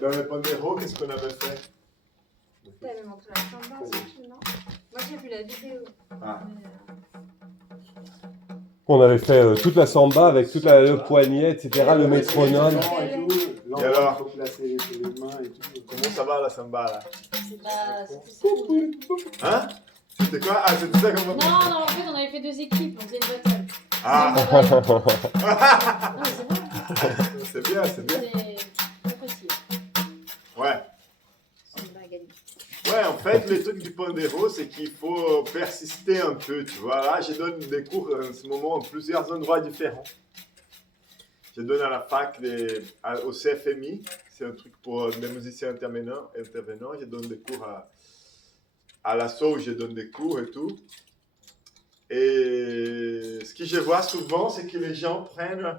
dans le Pandero, qu'est-ce qu'on avait fait? Tu avais montré la samba, non? Moi, j'ai vu la vidéo. Ah. On avait fait toute la samba avec tout le poignet, etc., le métronome. Et alors, faut placer les mains et tout. comment ça va la samba là? C'est pas. C'était ça. Hein? C'était quoi? Ah, c'était ça comme... Non, non, en fait, on avait fait 2 équipes, on faisait une battle. Ah, Non, mais c'est vrai. c'est bien, c'est bien. C'est apprécié. Ouais. On va gagner. Ouais, en fait, le truc du Pandero, c'est qu'il faut persister un peu, tu vois. Là, je donne des cours en ce moment à plusieurs endroits différents. Je donne à la fac, au CFMI, c'est un truc pour des musiciens intervenants. Je donne des cours à l'assaut, je donne des cours et tout. Et ce que je vois souvent, c'est que les gens prennent...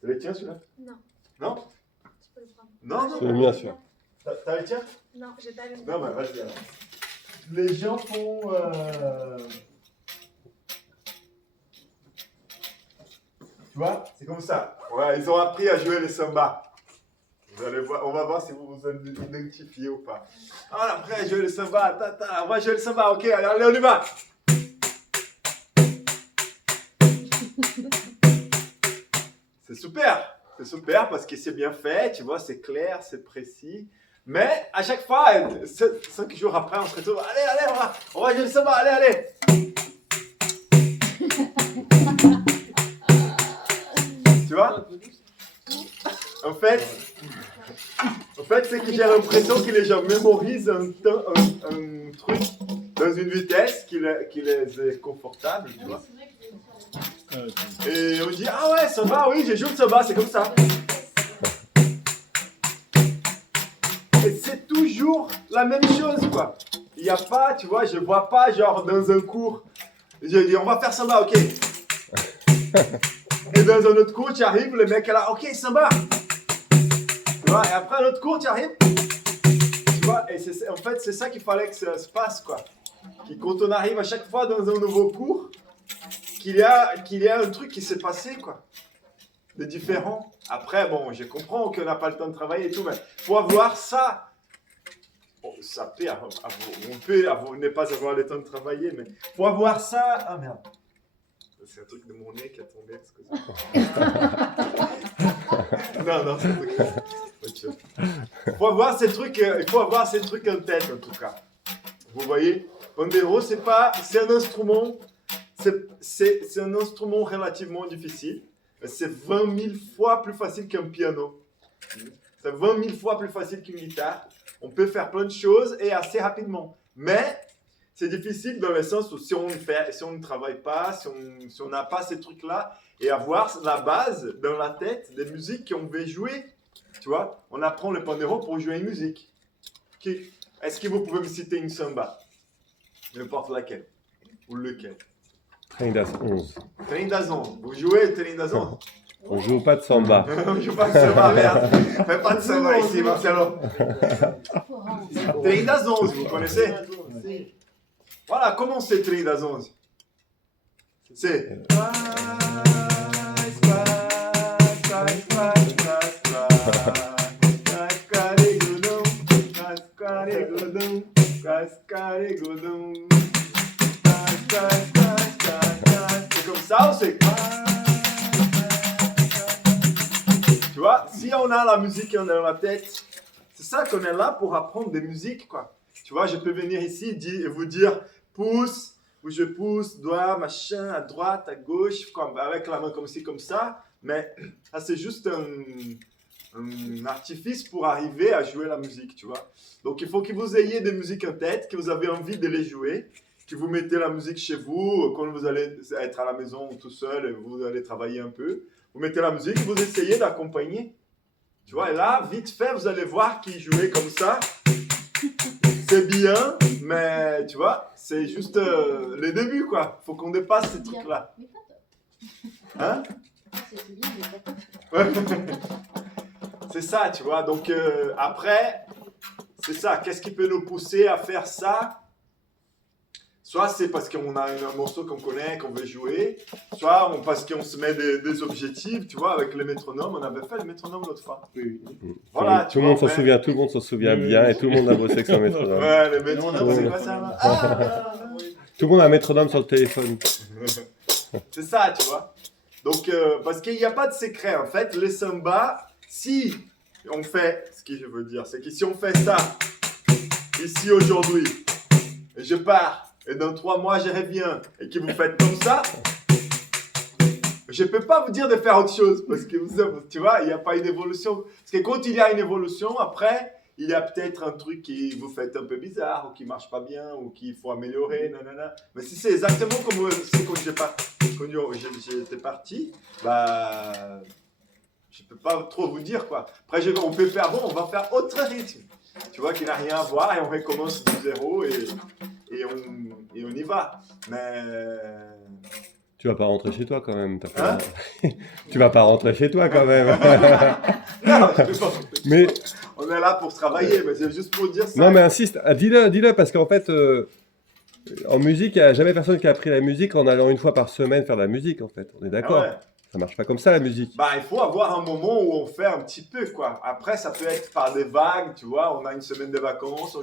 C'est le tien, celui-là? Non. Non? Tu peux le prendre. Non, C'est non. le mien, celui-là. T'as le tien? Non, j'ai pas le mien. Non, mais vas-y alors. Les gens font... Tu vois, c'est comme ça. Ouais, ils ont appris à jouer le samba. Vous allez voir, on va voir si vous vous identifiez ou pas. Ah, après, jouer le samba, on va jouer le samba, ok, allez, on y va. C'est super parce que c'est bien fait, tu vois, c'est clair, c'est précis. Mais à chaque fois, 5 jours après, on se retrouve, allez, on va jouer le samba, allez. Tu vois? En fait, c'est que j'ai l'impression que les gens mémorisent un truc dans une vitesse qui les est confortable, tu vois. Et on dit, ah ouais, samba, oui, j'ai joué le samba, c'est comme ça. Et c'est toujours la même chose, quoi. Il n'y a pas, tu vois, je vois pas, genre, dans un cours, je dis, on va faire samba, ok. Et dans un autre cours, tu arrives, le mec est là, ok, samba. Tu vois, et après un autre cours, tu arrives. Tu vois, et en fait, c'est ça qu'il fallait que ça se passe, quoi. Et quand on arrive à chaque fois dans un nouveau cours, qu'il y a un truc qui s'est passé, quoi. De différent. Après, bon, je comprends qu'on n'a pas le temps de travailler et tout, mais il faut avoir ça. Bon, ça peut, on peut ne pas avoir le temps de travailler, mais il faut avoir ça. Ah merde. C'est un truc de mon nez qui a tombé, excusez-moi. non, c'est un truc. Autre chose. Il faut avoir ces trucs en tête, en tout cas. Vous voyez, Pandero, c'est un instrument, c'est un instrument relativement difficile. C'est 20 000 fois plus facile qu'un piano. C'est 20 000 fois plus facile qu'une guitare. On peut faire plein de choses et assez rapidement. Mais c'est difficile dans le sens où si on ne travaille pas, si on n'a pas ces trucs-là, et avoir la base dans la tête des musiques qu'on veut jouer. Tu vois, on apprend le Pandero pour jouer une musique. Est-ce que vous pouvez me citer une samba? N'importe laquelle. Ou lequel? Train das 11. Train das 11. Vous jouez Train das 11? On joue pas de samba. On joue pas de samba, merde. Fais pas de samba ici, Marcelo. Train das 11, vous connaissez? Voilà, comment c'est Train das 11? C'est... C'est comme ça ou c'est... Tu vois, si on a la musique dans la tête, c'est ça qu'on est là pour apprendre des musiques, quoi. Tu vois, je peux venir ici et vous dire pouce, où je pousse, doigt, machin, à droite, à gauche, avec la main comme ci, comme ça. Mais ça, c'est juste un artifice pour arriver à jouer la musique, tu vois. Donc, il faut que vous ayez des musiques en tête, que vous avez envie de les jouer, que vous mettez la musique chez vous, quand vous allez être à la maison tout seul et vous allez travailler un peu. Vous mettez la musique, vous essayez d'accompagner. Tu vois, et là, vite fait, vous allez voir qu'il jouait comme ça. C'est bien, mais tu vois, c'est juste les débuts, quoi. Faut qu'on dépasse ces trucs-là. Hein? C'est bien, mais pas top. Ouais. C'est ça, tu vois. Donc, après, c'est ça. Qu'est-ce qui peut nous pousser à faire ça? Soit c'est parce qu'on a un morceau qu'on connaît, qu'on veut jouer, soit parce qu'on se met des objectifs, tu vois, avec le métronome. On avait fait le métronome l'autre fois. Oui. Voilà, tout le monde s'en souvient, tout le monde s'en souvient bien et tout le monde a bossé avec son métronome. Ouais, le Non, métronome, on c'est a- quoi ça? Ah, oui. Tout le monde a un métronome sur le téléphone. C'est ça, tu vois. Donc, parce qu'il n'y a pas de secret, en fait. Les samba, si on fait, ce que je veux dire, c'est que si on fait ça, ici aujourd'hui, et je pars, et dans 3 mois, je reviens, et que vous faites comme ça, je ne peux pas vous dire de faire autre chose, parce que tu vois, il n'y a pas une évolution. Parce que quand il y a une évolution, après, il y a peut-être un truc qui vous fait un peu bizarre, ou qui ne marche pas bien, ou qu'il faut améliorer, nanana. Mais si c'est exactement comme c'est quand j'étais parti, bah, je ne peux pas trop vous dire, quoi. Après, on peut faire, bon, on va faire autre rythme, tu vois, qui n'a rien à voir, et on recommence de zéro, et on y va. Mais... Tu vas pas rentrer chez toi quand même. Hein? Tu vas pas rentrer chez toi quand même. Non, je peux pas. Mais On est là pour travailler, mais c'est juste pour dire ça. non, mais insiste, dis-le parce qu'en fait, en musique, il n'y a jamais personne qui a appris la musique en allant une fois par semaine faire de la musique. En fait, on est Ah d'accord. ouais. Ça marche pas comme ça la musique. Bah, il faut avoir un moment où on fait un petit peu, quoi. Après, ça peut être par des vagues, tu vois. On a une semaine de vacances,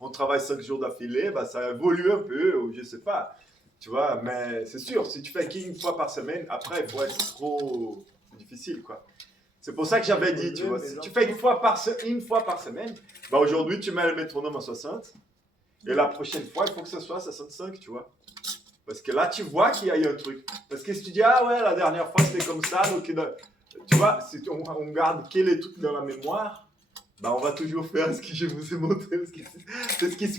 on travaille 5 jours d'affilée, bah, ça évolue un peu, ou je sais pas. Tu vois, mais c'est sûr, si tu fais qu'une fois par semaine, après, il faut être trop difficile, quoi. C'est pour ça que j'avais dit, tu vois, si tu fais une fois par semaine, bah aujourd'hui, tu mets le métronome à 60, et la prochaine fois, il faut que ça soit à 65, tu vois. Parce que là, tu vois qu'il y a eu un truc. Parce que si tu dis, ah ouais, la dernière fois, c'était comme ça, donc, tu vois, si on garde quel est le truc dans la mémoire, bah on va toujours faire ce que je vous ai montré.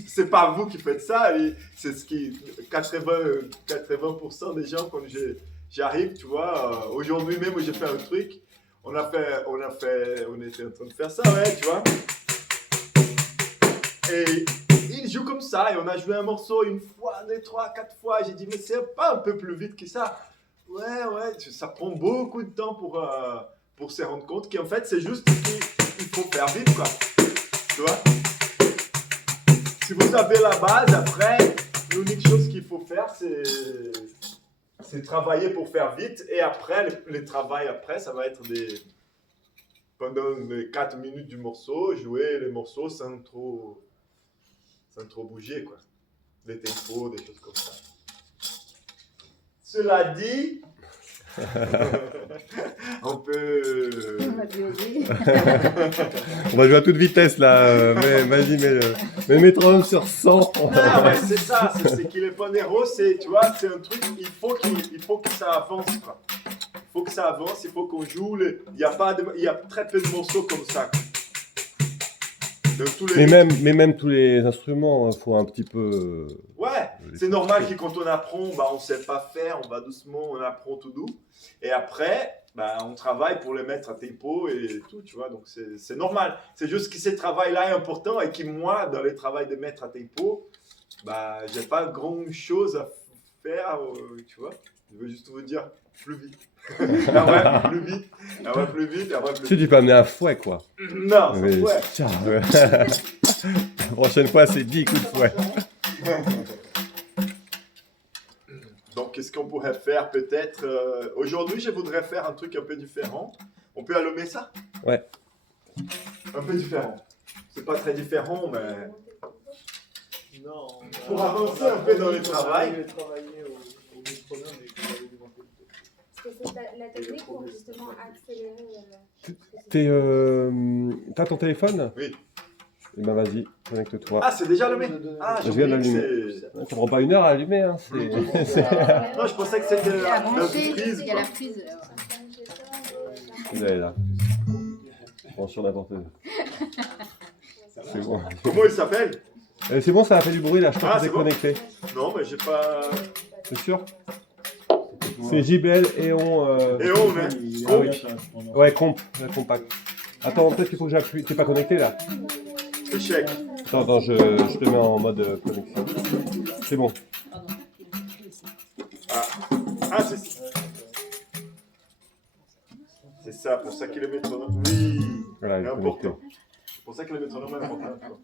C'est pas vous qui faites ça, et c'est ce qui 80% des gens, quand j'arrive, tu vois, aujourd'hui même, j'ai fait un truc, on était en train de faire ça, ouais, tu vois. Et il joue comme ça, et on a joué un morceau 1 fois, 2, 3, 4 fois. J'ai dit, mais c'est pas un peu plus vite que ça? Ouais, ça prend beaucoup de temps pour se rendre compte qu'en fait, c'est juste qu'il faut faire vite, quoi. Tu vois? Si vous avez la base, après, l'unique chose qu'il faut faire, c'est travailler pour faire vite. Et après, le travail après, ça va être pendant les 4 minutes du morceau, jouer les morceaux sans trop bouger, quoi. Des tempos, des choses comme ça. Cela dit, on peut... On va biaiser. On va jouer à toute vitesse là. Mais vas-y, mets le métronome sur 100. Non, mais c'est ça, c'est qu'il est pas héros, tu vois, c'est un truc, il faut que ça avance, quoi. Il faut que ça avance, il faut qu'on joue, il y a très peu de morceaux comme ça, quoi. De tous les... Mais même tous les instruments, faut un petit peu. Ouais, c'est normal que quand on apprend, bah, on ne sait pas faire, on va doucement, on apprend tout doux. Et après, bah, on travaille pour les mettre à tempo et tout, tu vois. Donc c'est normal. C'est juste que ce travail-là est important et que moi, dans le travail de mettre à tempo, bah, j'ai pas grand-chose à faire, tu vois. Je veux juste vous dire plus vite. Ah ouais, plus vite. Ah ouais, plus vite. Ah ouais, plus Tu vite. peux amener un fouet quoi. Non, ça Mais- ouais. Tiens, ouais. La prochaine fois, c'est 10 coups de fouet. Donc, qu'est-ce qu'on pourrait faire peut-être aujourd'hui, je voudrais faire un truc un peu différent. On peut allumer ça? Ouais. Un peu différent. C'est pas très différent, mais... Non, Pour avancer un peu dans le travail. Travailler au métronome et travailler devant le Parce que c'est la technique pour justement accélérer. T'as ton téléphone? Oui. Eh ben vas-y, connecte-toi. Ah, c'est déjà allumé. Ah, Je j'ai viens oublié que d'allumer. c'est... Ça prend pas 1 heure à allumer, hein. Non, je pensais que c'était Il y a la branché, prise. il y a la prise. Il est là. Bon, sur n'importe quoi. C'est bon. Comment il s'appelle? C'est bon, ça a fait du bruit là, je crois Ah, que c'est c'est bon. connecté. Non, mais j'ai pas... C'est sûr? C'est JBL et on. Et on est... Ah oui. Ouais, compact. Attends, peut-être qu'il faut que j'appuie. T'es pas connecté là? Échec. Attends, je te mets en mode connexion. C'est bon. Ah, c'est ça, pour ça qu'il est métronome. Oui, Voilà, il c'est est connecté. important. C'est pour ça que le métronome est important.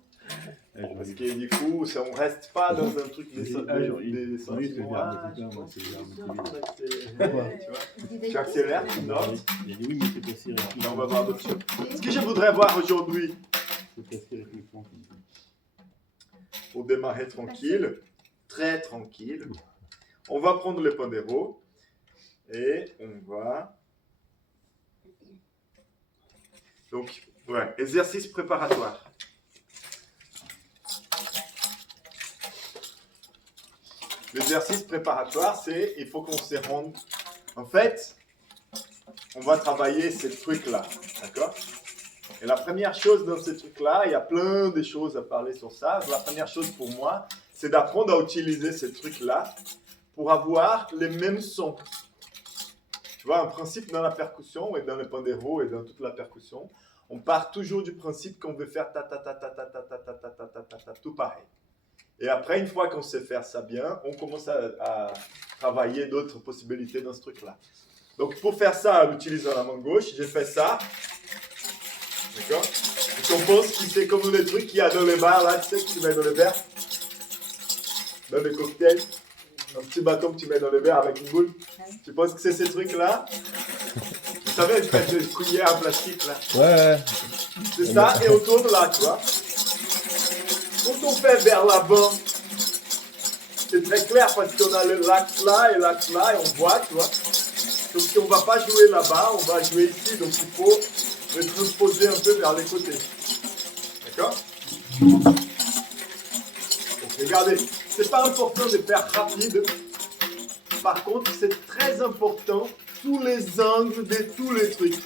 Parce que du coup, on ne reste pas dans un truc des sentiments. Ah, Tu vois, Il tu accélères, tu notes. Il a dit oui, mais c'est passé Et on va voir d'autres choses. Ce que je voudrais voir aujourd'hui, C'est passé réflexion. pour démarrer tranquille, très tranquille, on va prendre le pandéro et on va... Donc, ouais, exercice préparatoire. L'exercice préparatoire, c'est, il faut qu'on se rende... En fait, on va travailler ces trucs-là, d'accord? Et la première chose dans ces trucs-là, il y a plein de choses à parler sur ça. La première chose pour moi, c'est d'apprendre à utiliser ces trucs-là pour avoir les mêmes sons. Tu vois, un principe dans la percussion et dans le pandéro et dans toute la percussion, on part toujours du principe qu'on veut faire ta ta ta ta ta ta ta ta ta ta ta ta ta tout pareil. Et après, une fois qu'on sait faire ça bien, on commence à travailler d'autres possibilités dans ce truc-là. Donc, pour faire ça en utilisant la main gauche, j'ai fait ça. D'accord? Et on pense que c'est comme les trucs qu'il y a dans les bars, là, tu sais, que tu mets dans les verres, dans les cocktails. Un petit bâton que tu mets dans le verre avec une boule. Tu penses que c'est ces trucs-là? Vous savez, une espèce de cuillère en plastique, là. Ouais. C'est ça, et on tourne là, tu vois. Quand on fait vers l'avant, c'est très clair parce qu'on a l'axe là, et on voit, tu vois. Donc si on ne va pas jouer là-bas, on va jouer ici, donc il faut le transposer un peu vers les côtés. D'accord? Donc regardez, c'est pas important de faire rapide. Par contre, c'est très important tous les angles de tous les trucs.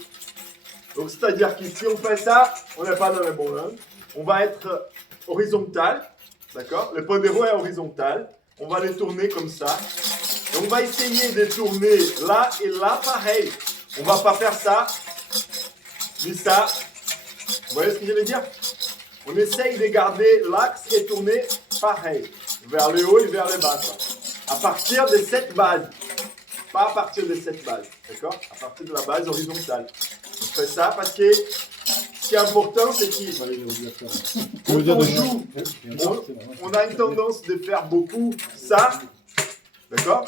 Donc c'est-à-dire qu'ici on fait ça, on n'est pas dans le bon angle. On va être horizontal, d'accord? Le pandéro est horizontal. On va les tourner comme ça. Et on va essayer de tourner là et là pareil. On va pas faire ça, ni ça. Vous voyez ce que je veux dire? On essaye de garder l'axe et tourner pareil. Vers le haut et vers le bas. Quoi. À partir de cette base. Pas à partir de cette base. D'accord? À partir de la base horizontale. On fait ça parce que ce qui est important, c'est qu'on on joue. On a une tendance de faire beaucoup ça. D'accord?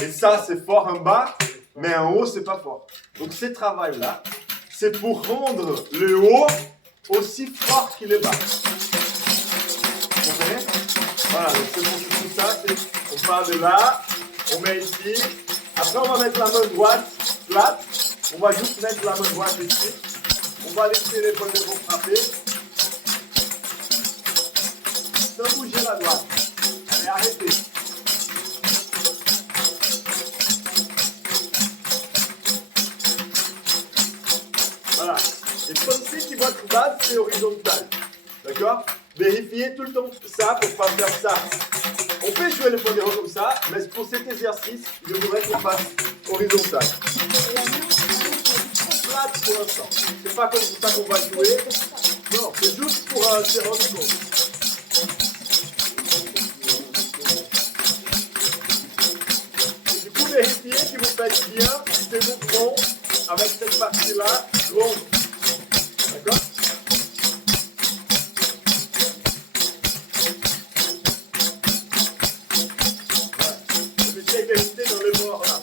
Et ça, c'est fort en bas, mais en haut, c'est pas fort. Donc, ce travail-là, c'est pour rendre le haut aussi fort qu'il est bas. Vous comprenez? Voilà, donc c'est pour tout ça. On part de là, on met ici. Après, on va mettre la main droite plate. On va juste mettre la main droite ici. On va laisser les pandéros frapper. Sans bouger la droite. Allez, arrêtez. Voilà. Et pensez que votre base, c'est horizontal. D'accord? Vérifiez tout le temps ça pour ne pas faire ça. On peut jouer le pandéro comme ça, mais pour cet exercice, je voudrais qu'on fasse horizontal. Plate pour l'instant. C'est pas comme ça qu'on va jouer. Non, c'est juste pour se rendre compte. Et du coup, vérifiez que vous faites bien ces mouvements avec cette partie-là ronde. D'accord? J'essaie de rester dans le bord là.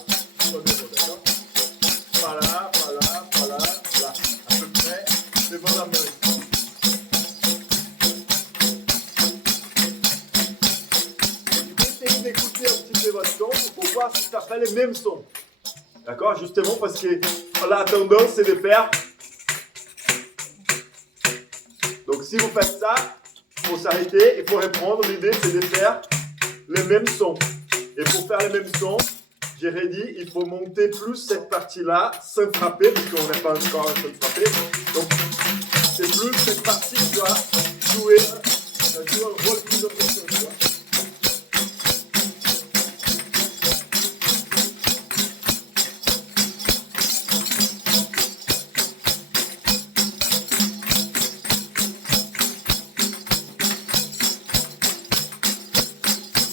D'accord? Voilà, voilà, voilà, là. À peu près devant la main. Du coup, essayez d'écouter un petit peu votre son pour voir si ça fait les mêmes sons. D'accord? Justement parce que la tendance c'est de faire. Donc si vous faites ça, il faut s'arrêter et pour reprendre. L'idée c'est de faire les mêmes sons. Et pour faire les mêmes sons, j'ai dit, il faut monter plus cette partie-là sans frapper, parce qu'on n'est pas encore en train de frapper. Donc c'est plus cette partie qui doit jouer un rôle plus important. Tu vois.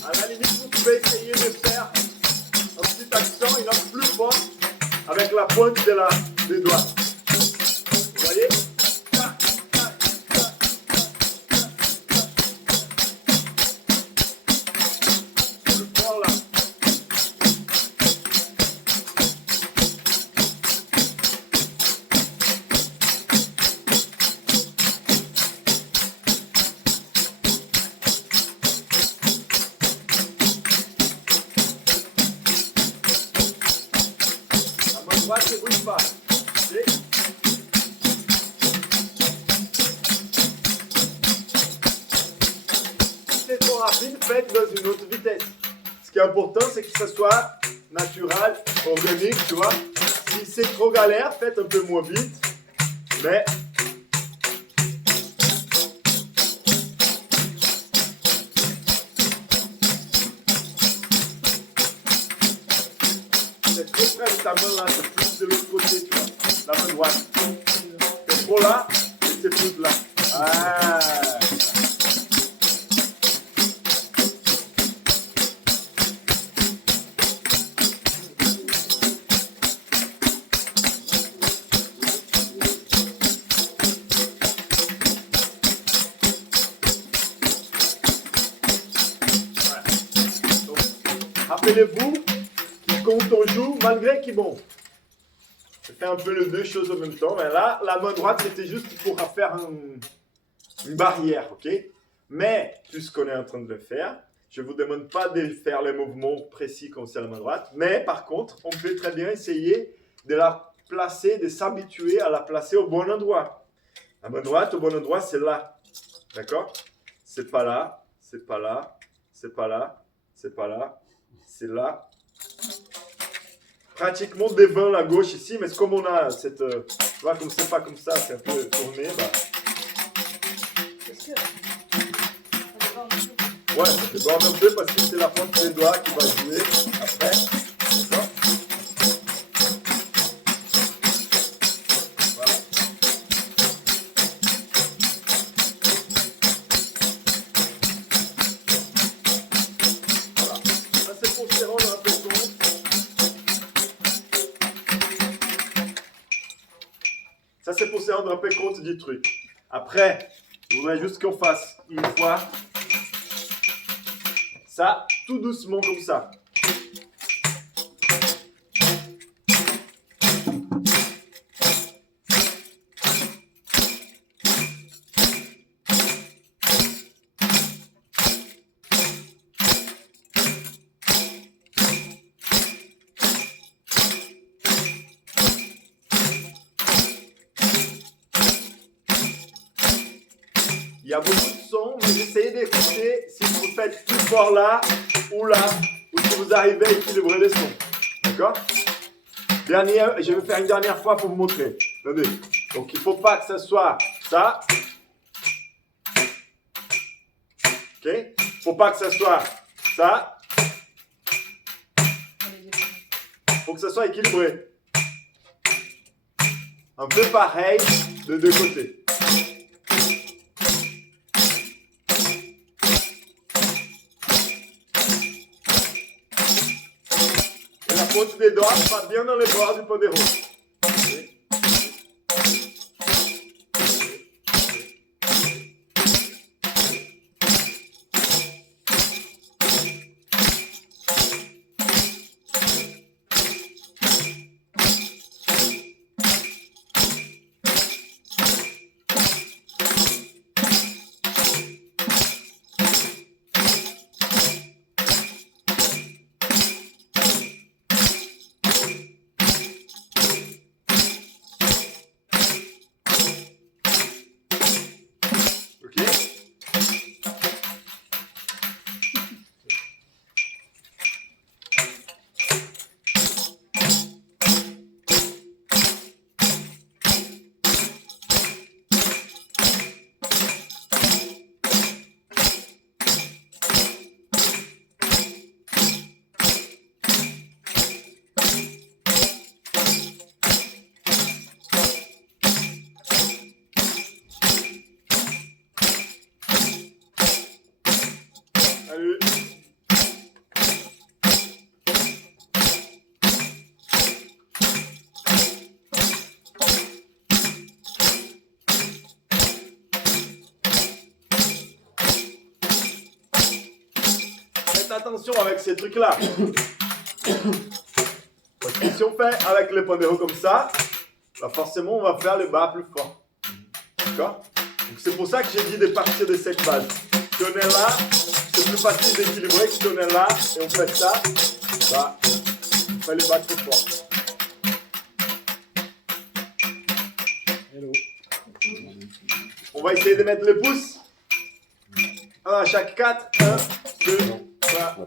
À la limite, vous pouvez essayer de faire un petit accent, une note plus forte avec la pointe des doigts. Vous voyez? ne bouge pas. Ok. Si c'est trop rapide, faites dans une autre vitesse. Ce qui est important, c'est que ça soit naturel, organique, tu vois. Si c'est trop galère, faites un peu moins vite. Mais c'est très près de ta main là, c'est plus de l'autre côté, tu vois. La main droite. C'est trop là, et c'est plus là. Ah. Rappelez-vous, quand on joue, malgré qu'il bon, je fais un peu les deux choses en même temps, mais là, la main droite, c'était juste pour faire une barrière, ok? Mais, puisqu'on est en train de le faire, je ne vous demande pas de faire les mouvements précis comme c'est la main droite, mais par contre, on peut très bien essayer de la placer, de s'habituer à la placer au bon endroit. La main droite, au bon endroit, c'est là, d'accord? C'est pas là, c'est pas là, c'est pas là, c'est pas là. C'est là, pratiquement devant la gauche ici, mais comme on a cette, tu vois, comme c'est pas comme ça, c'est un peu tourné, bah. Est-ce que ça déborde un peu? Ouais, ça déborde un peu parce que c'est la pointe des doigts qui va jouer après, d'accord? Voilà. Voilà. Ça c'est pour se rendre un peu compte. Ça, c'est pour se rendre un peu compte du truc. Après, je voudrais juste qu'on fasse une fois ça, tout doucement comme ça. Il y a beaucoup de sons, mais essayez d'écouter si vous faites plus fort là, ou si vous arrivez à équilibrer les sons. D'accord? Je vais faire une dernière fois pour vous montrer. Attendez. Donc il ne faut pas que ce soit ça. Ok? Il ne faut pas que ce soit ça. Il faut que ce soit équilibré. Un peu pareil de deux côtés. La pointe des doigts va bien dans les bords du pandéro. Attention avec ces trucs-là. Parce que si on fait avec le pandéro comme ça, bah forcément on va faire le bas plus fort. D'accord? Donc c'est pour ça que j'ai dit de partir de cette base. Si on est là, c'est plus facile d'équilibrer que si on est là et on fait ça, bah on fait le bas plus fort. Hello. On va essayer de mettre les pouces. Un à chaque 4. 1, 2, 3, 3.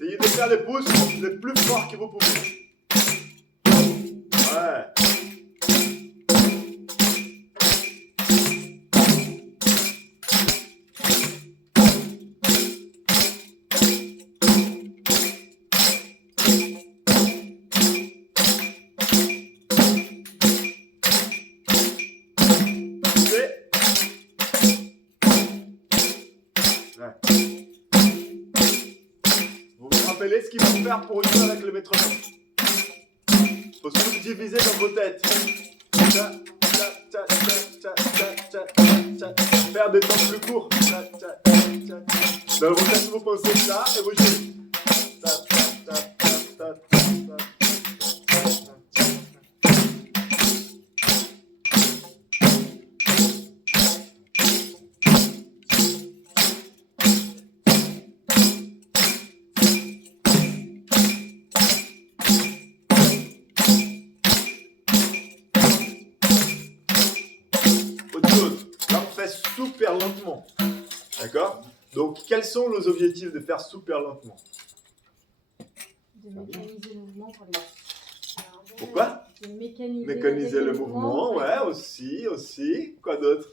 Essayez de faire les pouces les plus forts que vous pouvez. Ouais. Vous vous rappelez ce qu'il faut faire pour jouer avec le métronome. Il faut subdiviser dans vos têtes. Tcha, tcha, tcha, tcha, tcha, tcha, tcha, tcha. Faire des temps plus courts. Tcha, tcha, tcha, tcha. Dans vos têtes, vous pensez ça et vous jouez. Tcha, tcha, tcha, tcha, tcha, tcha, tcha, tcha. Autre chose, là on fait super lentement. D'accord? Donc quels sont nos objectifs de faire super lentement? De mécaniser le mouvement pour les. Pourquoi? De mécaniser, Mécaniser le mouvement, ouais, aussi. Quoi d'autre?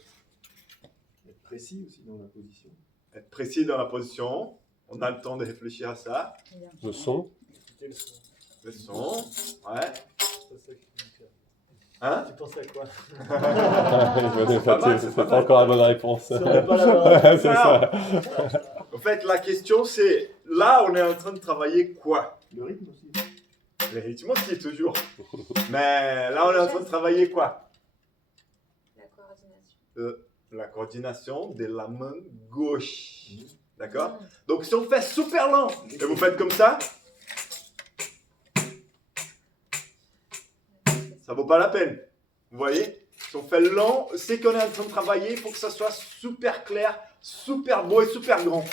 Être précis aussi dans la position. Être précis dans la position. On a le temps de réfléchir à ça. Le son. Quel son? Le son, ouais. C'est ça qui me fait. Hein? Tu pensais à quoi? pas mal, c'est C'est pas pas mal. encore la bonne réponse. Ça aurait pas la bonne. Ouais, c'est ça. En fait, la question c'est, là on est en train de travailler quoi? Le rythme aussi. Les rythmes aussi, toujours. Mais là on est en train de travailler quoi? La coordination. La coordination de la main gauche. D'accord? Donc si on fait super lent, et vous faites comme ça, ça vaut pas la peine. Vous voyez? Si on fait lent, c'est qu'on est en train de travailler, il faut que ça soit super clair, super beau et super grand.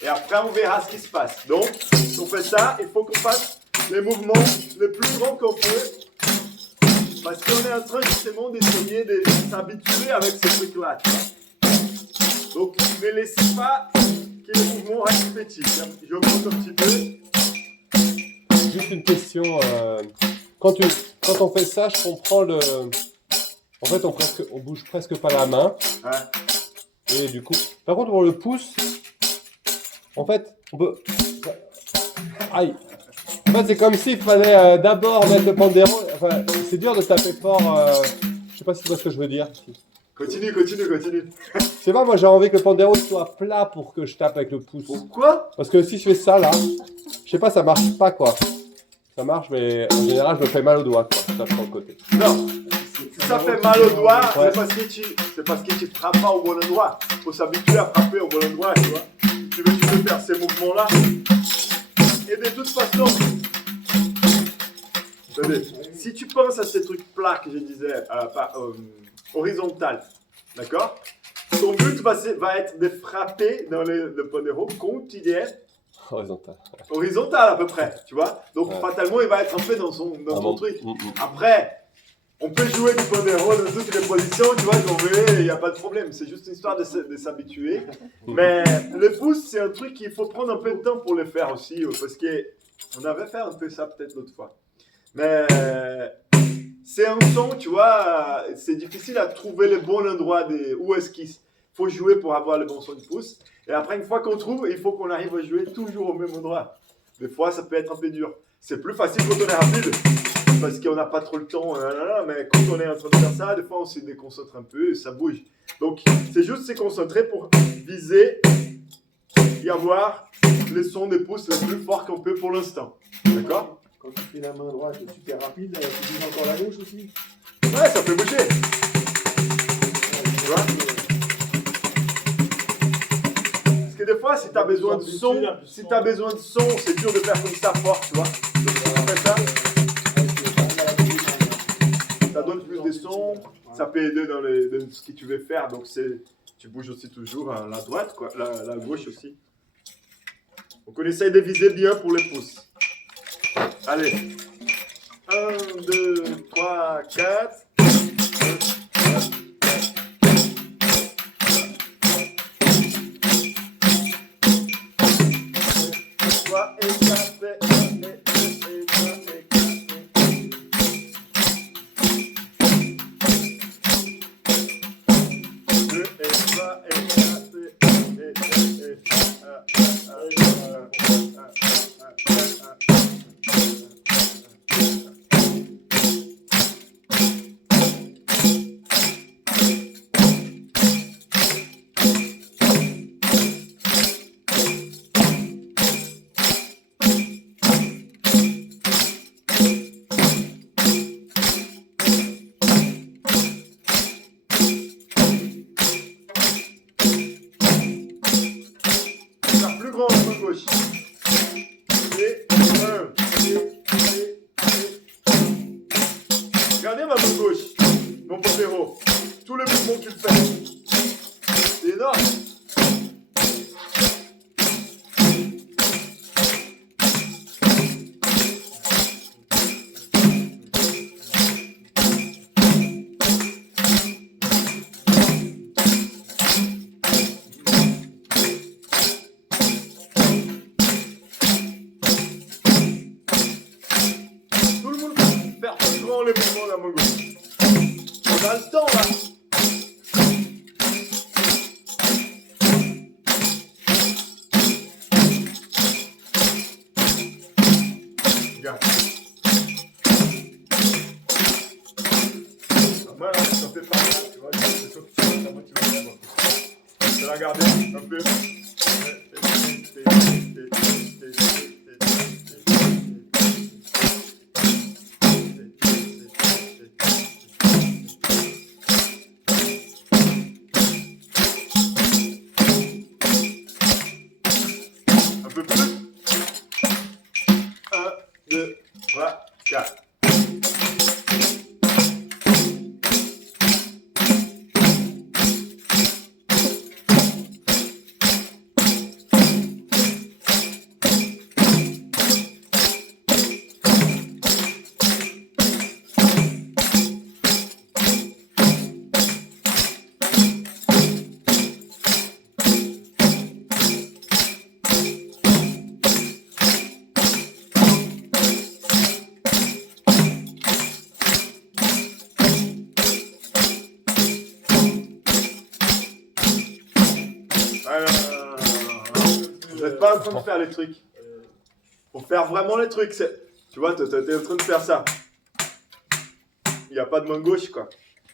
Et après, on verra ce qui se passe. Donc, si on fait ça, il faut qu'on fasse les mouvements les plus grands qu'on peut. Parce qu'on est en train justement d'essayer de s'habituer avec ces trucs-là. tu vois. Donc, ne laissez pas que les mouvements restent petits. J'augmente un petit peu. Juste une question. Quand on fait ça, je comprends le. En fait, on bouge presque pas la main. Ouais. Et du coup. Par contre, pour le pouce, en fait, on peut. Aïe! En fait, c'est comme s'il fallait d'abord mettre le pandéro. Enfin, c'est dur de taper fort. Je sais pas si tu vois ce que je veux dire. Continue. Je sais pas, moi j'ai envie que le pandéro soit plat pour que je tape avec le pouce. Pourquoi? Parce que si je fais ça là, je sais pas, ça marche pas quoi. Ça marche, mais en général, je me fais mal au doigt quoi. Je tape sur le côté. Non. Si ça fait mal au doigt, Ouais. c'est parce que tu frappes pas au bon endroit. Il faut s'habituer à frapper au bon endroit, tu vois. Tu veux faire ces mouvements-là. Et de toute façon, attendez, si tu penses à ces trucs plats que je disais, horizontal, d'accord? Ton but va être de frapper dans le pandéro quotidien, Horizontal. horizontal à peu près, tu vois? Donc Ouais. fatalement, il va être un peu dans ton truc. Mm. Après, on peut jouer du pandéro dans toutes les positions, tu vois, si on veut, il n'y a pas de problème. C'est juste une histoire de s'habituer. Mais le pouce, c'est un truc qu'il faut prendre un peu de temps pour le faire aussi, parce qu'on avait fait un peu ça peut-être l'autre fois. Mais c'est un son, tu vois, c'est difficile à trouver le bon endroit où est-ce qu'il faut jouer pour avoir le bon son du pouce. Et après, une fois qu'on trouve, il faut qu'on arrive à jouer toujours au même endroit. Des fois, ça peut être un peu dur. C'est plus facile quand on est rapide. parce qu'on n'a pas trop le temps, mais quand on est en train de faire ça, des fois on se déconcentre un peu et ça bouge. Donc c'est juste se concentrer pour viser et avoir les sons des pouces les plus forts qu'on peut pour l'instant. D'accord? Quand tu fais la main droite super rapide, tu bouges encore la gauche aussi. Ouais, ça peut bouger. Tu vois? Parce que des fois, si tu as besoin de son, c'est dur de faire comme ça fort, tu vois. Donc si tu fais ça, ça donne plus de son, ça peut aider dans ce que tu veux faire. Donc tu bouges aussi toujours à la droite, quoi, la gauche aussi. Donc on essaye de viser bien pour les pouces. Allez. 1, 2, 3, 4. Et ça fait regardez ma main gauche, mon pompéro. Tous les mouvements qu'il fait. C'est énorme. Les mouvements de la main gauche. On a le temps là. Regarde. Moi là, ça fait pas mal, tu vois, j'ai l'impression que tu vas la motiver. Je vais la garder un peu. Un peu plus. 1, 2, 3, 4. Vous n'êtes pas en train de faire les trucs. Pour faire vraiment les trucs, tu vois, tu es en train de faire ça. Il n'y a pas de main gauche, quoi.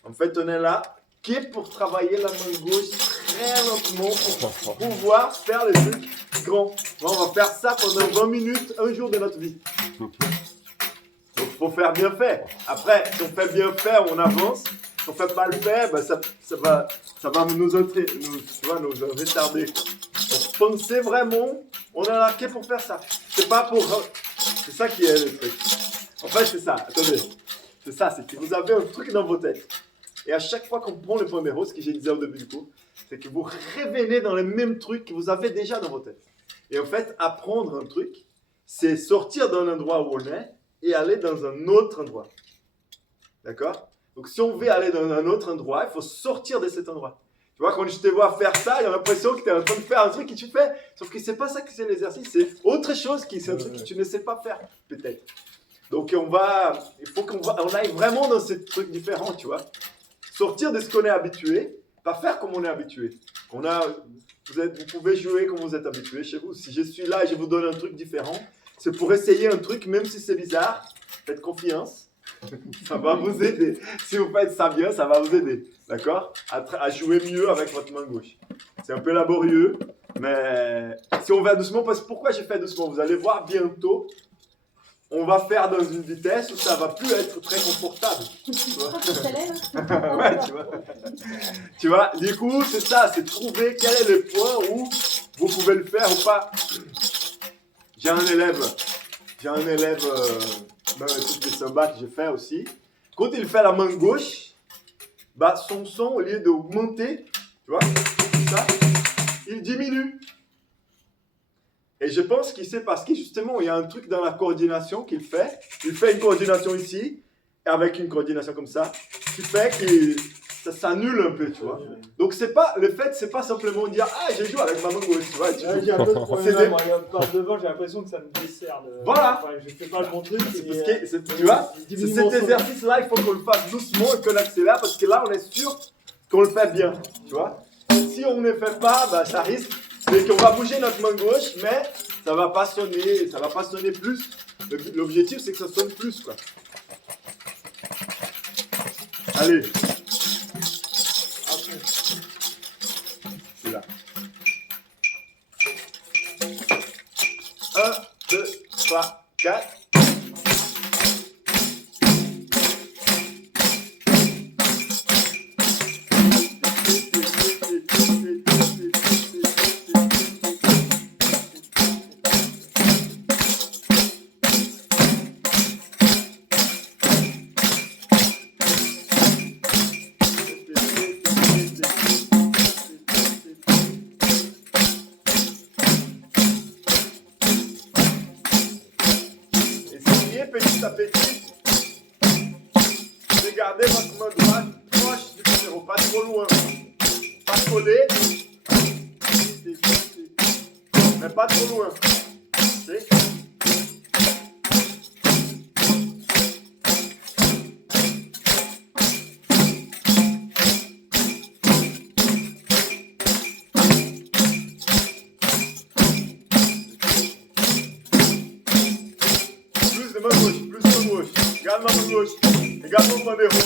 En fait, on est là, qui est pour travailler la main gauche très lentement pour pouvoir faire les trucs grands. On va faire ça pendant 20 minutes, un jour de notre vie. Donc, il faut faire bien fait. Après, si on fait bien fait, on avance. Si on fait mal fait, ben ça va nous retarder. Donc, pensez vraiment, on est là pour faire ça. C'est pas pour... C'est ça qui est le truc. En fait, c'est ça. Attendez. C'est ça, c'est que vous avez un truc dans vos têtes. Et à chaque fois qu'on prend le pompéro, ce que j'ai dit au début du cours, c'est que vous revenez dans les mêmes trucs que vous avez déjà dans vos têtes. Et en fait, apprendre un truc, c'est sortir d'un endroit où on est et aller dans un autre endroit. D'accord? Donc, si on veut aller dans un autre endroit, il faut sortir de cet endroit. Tu vois, quand je te vois faire ça, il y a l'impression que tu es en train de faire un truc que tu fais. Sauf que c'est pas ça que c'est l'exercice, c'est autre chose qui c'est un truc que tu ne sais pas faire, peut-être. Donc, il faut qu'on aille vraiment dans ces trucs différents, tu vois. Sortir de ce qu'on est habitué, pas faire comme on est habitué. Vous pouvez jouer comme vous êtes habitué chez vous. Si je suis là et je vous donne un truc différent, c'est pour essayer un truc, même si c'est bizarre. Faites confiance. Ça va vous aider. Si vous faites ça bien, ça va vous aider. D'accord, à jouer mieux avec votre main gauche. C'est un peu laborieux, mais si on va doucement, parce que pourquoi j'ai fait doucement? Vous allez voir bientôt, on va faire dans une vitesse où ça va plus être très confortable. Tu vois? Ouais, tu vois. Tu vois, du coup, c'est ça, c'est trouver quel est le point où vous pouvez le faire ou pas. J'ai un élève, même avec les cymbales que j'ai fait aussi. Quand il fait la main gauche, bah son son, au lieu d'augmenter, tu vois, ça, il diminue. Et je pense qu'il sait parce que justement, il y a un truc dans la coordination qu'il fait. Il fait une coordination ici, et avec une coordination comme ça, qui fait que ça s'annule un peu, tu vois. Donc c'est pas, le fait, c'est pas simplement dire « Ah, j'ai joué avec ma main gauche », tu vois. J'ai un peu de problème là, moi, quand devant, j'ai l'impression que ça me dessert. Voilà. Enfin, je fais pas le bon truc. Tu vois, c'est cet exercice-là, il faut qu'on le fasse doucement et qu'on accélère parce que là, on est sûr qu'on le fait bien, tu vois. Si on ne le fait pas, bah, ça risque, c'est qu'on va bouger notre main gauche, mais ça va pas sonner plus. L'objectif, c'est que ça sonne plus, quoi. Allez. C'est là. 1, 2, 3, 4. Petit à petit, regardez votre main droite proche du numéro, pas trop loin, pas collé, mais pas trop loin. Okay? Regarde ma main gauche, regarde mon pandéro.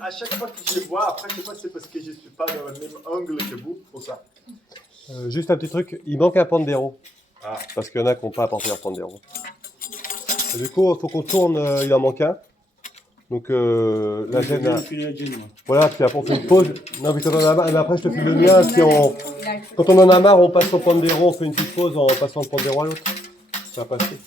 À chaque fois que je les vois, après je sais pas si c'est parce que je ne suis pas dans le même angle que vous, pour ça. Juste un petit truc, il manque un pandéro. Ah. Parce qu'il y en a qui n'ont pas apporté leur pandéro. Et du coup, il faut qu'on tourne, il en manque un. Donc la gêne. Voilà, puis après on fait une pause. Non, mais quand on en a marre, mais après je te file le mien. Si on... Quand on en a marre, on passe au pandéro, on fait une petite pause en passant le pandéro à l'autre. Ça va passer.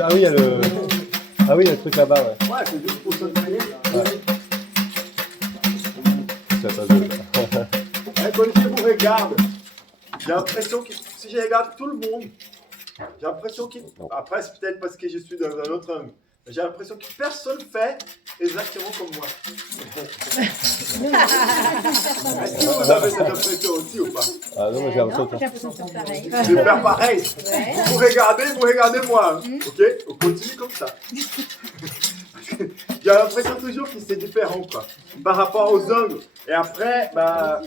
Ah oui, il y a le... Ah oui, il y a le truc là-bas, ouais. Ouais, c'est juste pour s'entraîner. Ouais. C'est pas Quand je vous regarde, j'ai l'impression que si je regarde tout le monde, j'ai l'impression que... Après, c'est peut-être parce que je suis dans un autre angle. Mais j'ai l'impression que personne fait exactement comme moi. Est-ce que vous avez cette impression aussi ou pas? Ah non, mais j'ai l'impression que... J'ai l'impression de faire pareil. Je vais faire pareil. Ouais. Vous regardez moi. Ok? On continue comme ça. J'ai l'impression toujours que c'est différent, quoi. Par rapport aux angles. Et après, bah...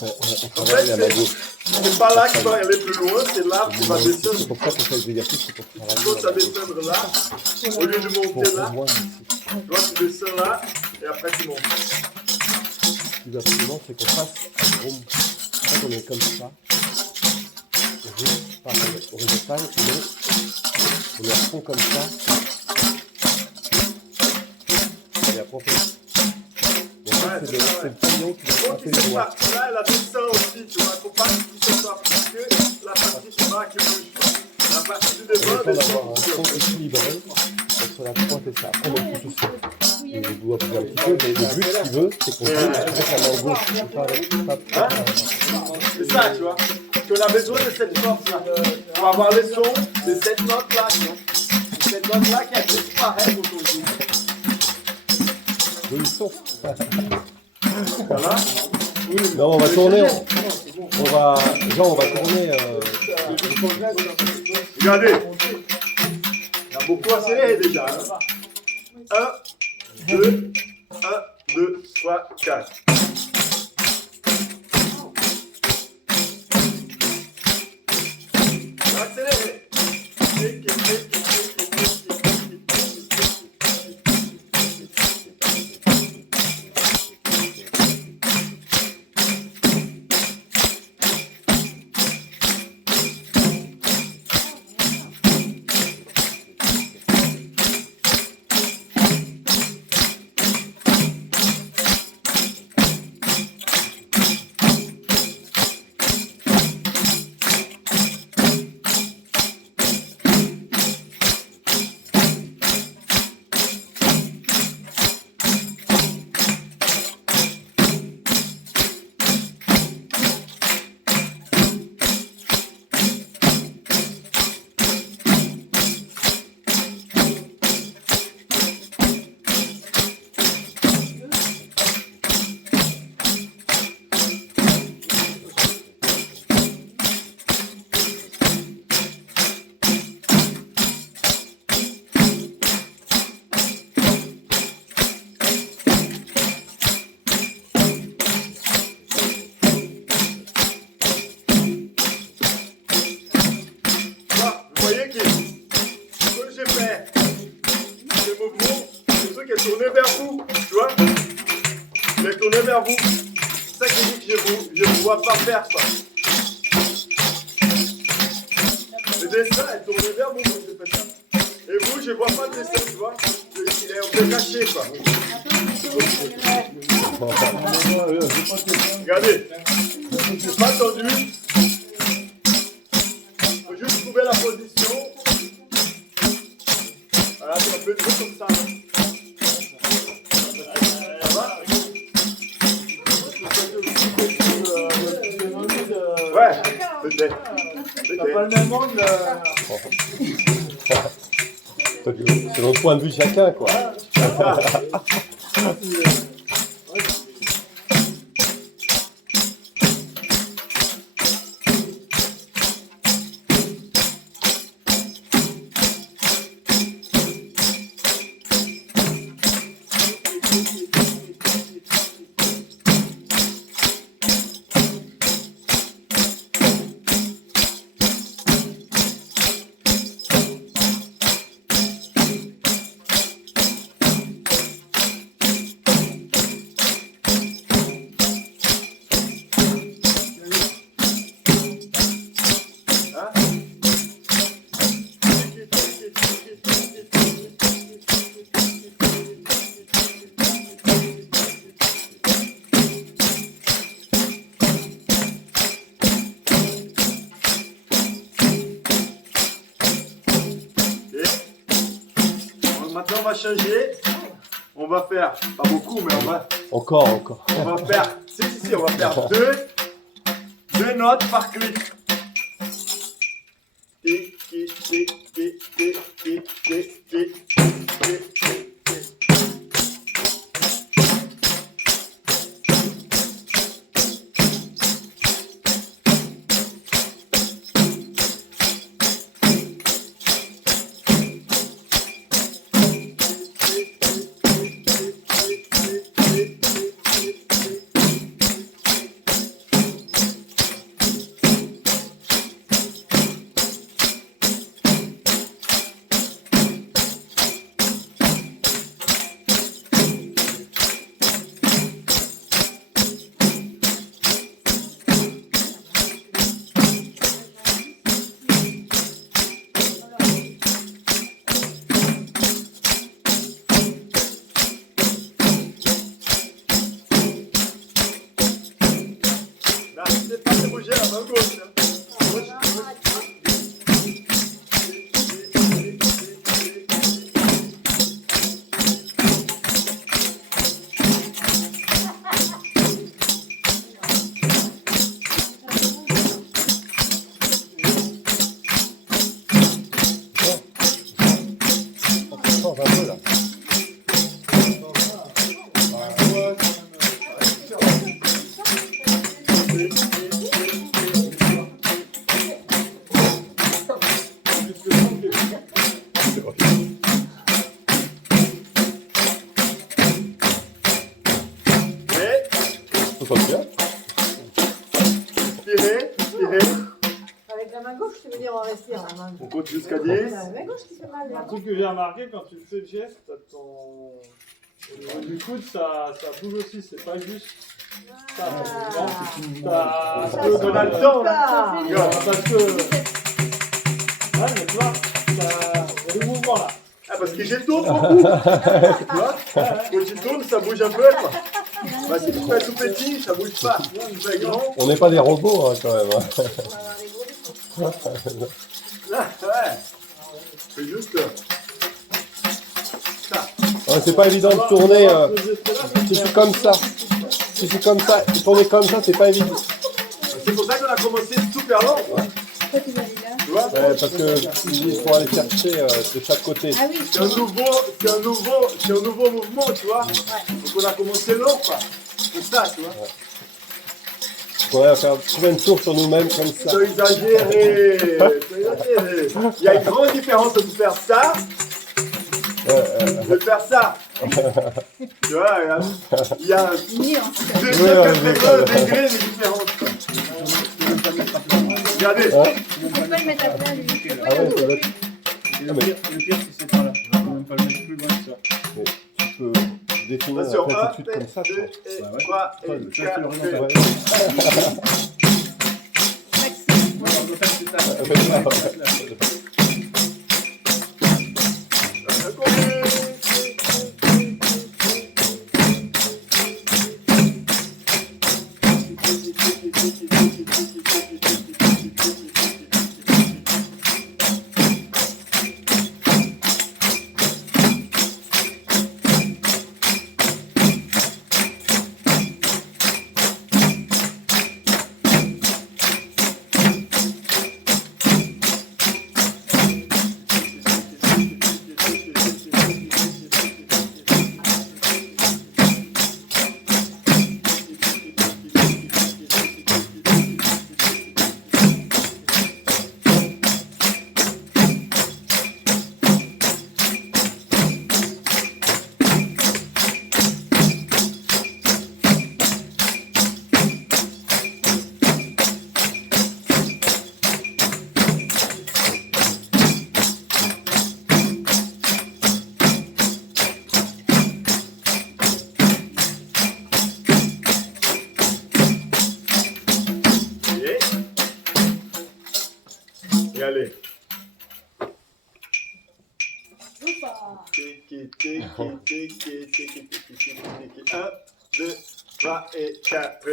On travaille à la gauche. C'est pas là qu'il va aller plus loin, c'est là qu'il va descendre. C'est pour ça qu'on fait les exercices, c'est pour travailler. Quand ça descendre là, au lieu de monter là, Pour moi, tu vois, tu descends là, et après tu montes. ce qui doit absolument, c'est qu'on fasse un rond. Quand on est comme ça, pareil, horizontal, on est à fond comme ça. Et après on fait... C'est le pignon qui va Donc frapper les cette doigts. partie-là, elle a descend aussi, tu vois, faut pas qu'il se soit plus que la partie du bas qui bouge pas. La partie du On devant, essaie elle d'avoir un descend. son équilibré entre la pointe et ça. Après on pousse aussi. il doit bouger un petit peu, mais le but qu'il veut, c'est qu'on joue avec la main gauche. C'est ça, tu vois. Qu'on a besoin de cette force-là. Pour avoir le son de cette note-là, tu vois. Cette note-là qui a disparu quand on joue. Joli son. Voilà. Non, on va tourner. On va tourner. Regardez. On a beaucoup accéléré déjà. 1, 2, 1, 2, 3, 4. Accéléré. Vers vous. C'est ça qui dit que je ne vois pas faire ça. Le dessin est tourné vers vous quand je fais ça. Et vous, je ne vois pas le dessin, tu vois. Il est un peu caché, quoi. Regardez. Je n'ai pas tendu. Il faut juste trouver la position. Voilà, c'est un peu trop comme ça. Ouais, peut-être. T'as pas le même angle. C'est notre point de vue chacun, quoi. Maintenant, on va changer. On va faire, pas beaucoup, mais on va. Encore. On va faire, si, on va faire deux notes par clic. 61. Inspirez, inspirez. Avec la main gauche, tu veux dire on respire la main On compte jusqu'à C'est 10. la main gauche qui fait mal. Un là. truc que j'ai remarqué quand tu fais le geste, t'as ton. Au niveau du coude, ça bouge aussi, c'est pas juste. Ça, non, t'as. Ça On a le temps. Ah. Parce que. Ouais, mais tu vois, il y a des mouvements là. Ah, parce que je tourne beaucoup. Tu vois? Quand tu tournes, ça bouge un peu, quoi. Bah, si tu fais tout petit, ça bouge pas. Si tu fais grand, On n'est pas des robots hein, quand même. Hein. On va avoir des gros là, ouais. C'est juste ça. Ouais, c'est pas évident de tourner. Si c'est comme ça. Si c'est comme ça, tourner comme ça, c'est pas évident. C'est pour ça qu'on a commencé super long, quoi. Tu vois? Ouais, parce que il faut aller chercher de chaque côté. Ah oui, C'est un nouveau mouvement, tu vois. Donc on a commencé long, quoi. C'est ça, tu vois. On va faire trouver une tour sur nous-mêmes comme ça. C'est exagéré. C'est exagéré. Il y a une grande différence de faire ça, de faire ça. Tu vois, il y a une nuance. deux Ouais, ouais, degrés de différence, quoi. Regardez. Hein? Tu peux pas le mettre à plat, lui. Tu peux pas Ah ouais, le ça va être- Le pire, c'est par là. On peut même pas le mettre plus loin que ça. Tu peux définir Attention, après 1, tout de suite comme ça, je 2, crois. et Bah ouais. 3, et Ouais, 4, le Ouais. On doit faire c'est ça. et allez. Oupa. Tiki, tiki, tiki, tiki, tiki, tiki, tiki. 1, 2, 3 et 4.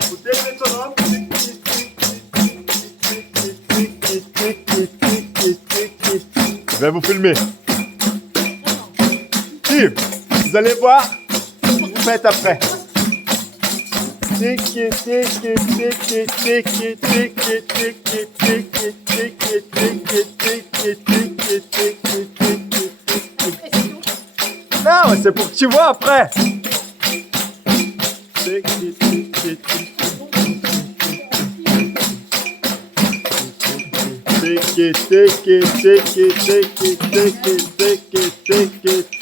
Écoutez le métronome. Je vais vous filmer. Si, vous allez voir, vous faites après. Tiki, tiki, tiki, tiki, tiki, tiki, tiki, tiki, tiki, tiki, tiki, tiki, tiki. Non, mais c'est pour que tu vois après. Tiki, tiki, tiki. Tiki, tiki, tiki, tiki, tiki, tiki, tiki,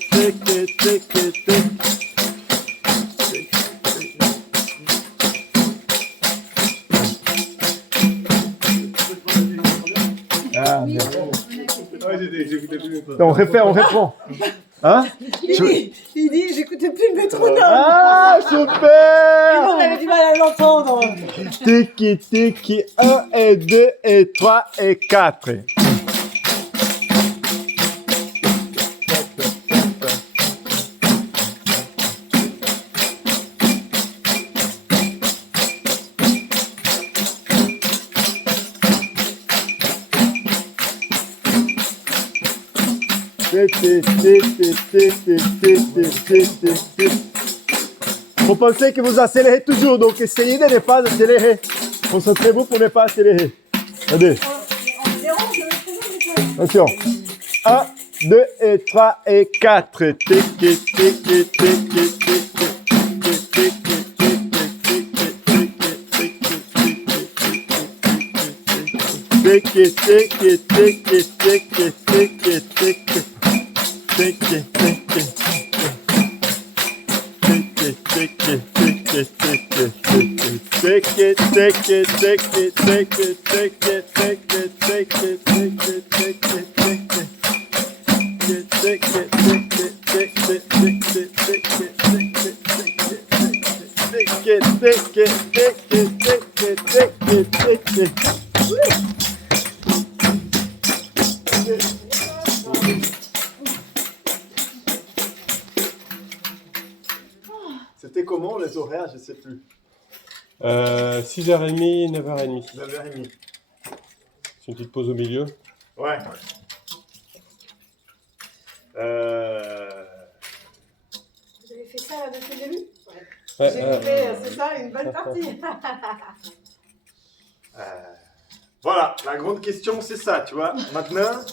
tiki, tiki, tiki. On reprend. Hein? Il dit, j'écoutais plus le métronome. Ah, On super! avait du mal à l'entendre. Tiki, tiki, 1 et 2 et 3 et 4. Vous pensez que vous accélérez toujours, donc essayez de ne pas accélérer. Concentrez-vous pour ne pas accélérer. Regardez. Attention. 1, 2 et 3 et 4. C'était comment les horaires? Je sais plus. 6h30, 9h30. 9h30. C'est une petite pause au milieu. Ouais. Vous avez fait ça là, depuis le début? Ouais, J'ai fait, c'est ça, une bonne partie. Voilà, la grande question c'est ça, tu vois. Maintenant,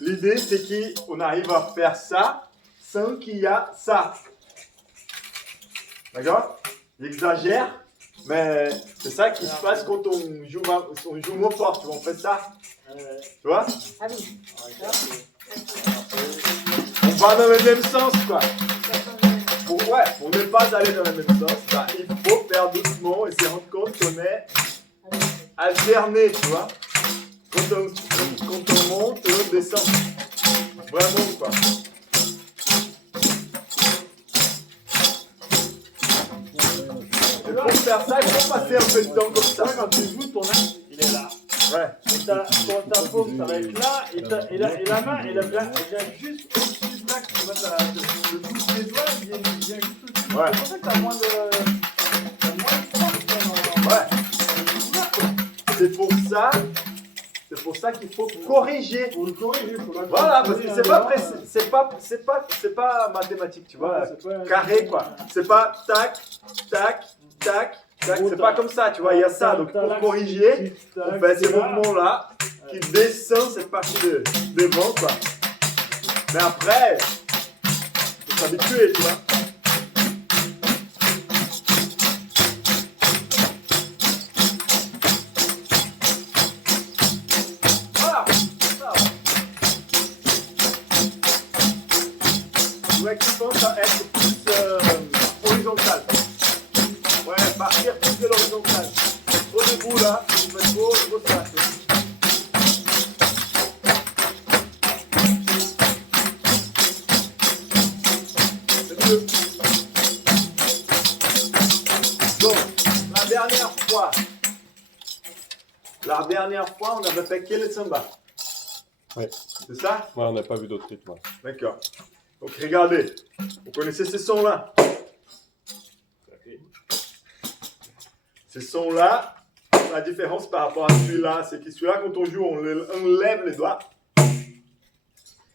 l'idée c'est qu'on arrive à faire ça sans qu'il y a ça. D'accord? J'exagère, mais c'est ça qui se passe quand on joue moins fort, tu vois, on fait ça. Tu vois? Ah oui. On va dans le même sens, quoi. Pour ne pas aller dans le même sens, bah, il faut faire doucement et se rendre compte qu'on est alterné, tu vois. Quand on monte, on descend. Vraiment, quoi. Et pour faire ça, il faut passer un peu de temps comme ça. Quand tu joues, ton axe, il est là. Ouais. Et ta paume, ça va être là. Et la main, elle vient juste au-dessus de l'axe. Tu vois, le bout des doigts, il vient juste au-dessus. Ouais. C'est pour ça que t'as moins de force. Ouais. C'est pour ça qu'il faut corriger. Pour le corriger, il faut la Voilà, parce que c'est pas mathématique, tu vois. Carré, quoi. C'est pas tac, tac, tac, tac. C'est pas comme ça, tu vois. Il y a ça. Donc pour corriger, on fait ces mouvements-là qui descendent cette partie de devant, quoi. Mais après, il faut s'habituer, tu vois. Voilà, ça. Ouais, qui pense à être plus horizontal. Ouais, partir plus de l'horizontal. Au debout là, vous faites trop ça. C'est mieux. Donc, la dernière fois, on avait fait quel samba? Ouais. C'est ça? Ouais, on n'a pas vu d'autres rythmes. Ouais. D'accord. Donc regardez, vous connaissez ces sons-là? Ces sons-là, la différence par rapport à celui-là, c'est que celui-là, quand on joue, on lève les doigts.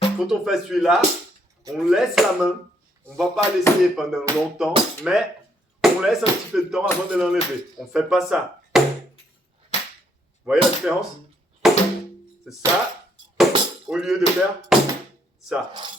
Quand on fait celui-là, on laisse la main. On ne va pas laisser pendant longtemps, mais on laisse un petit peu de temps avant de l'enlever. On ne fait pas ça. Vous voyez la différence? C'est ça, au lieu de faire ça.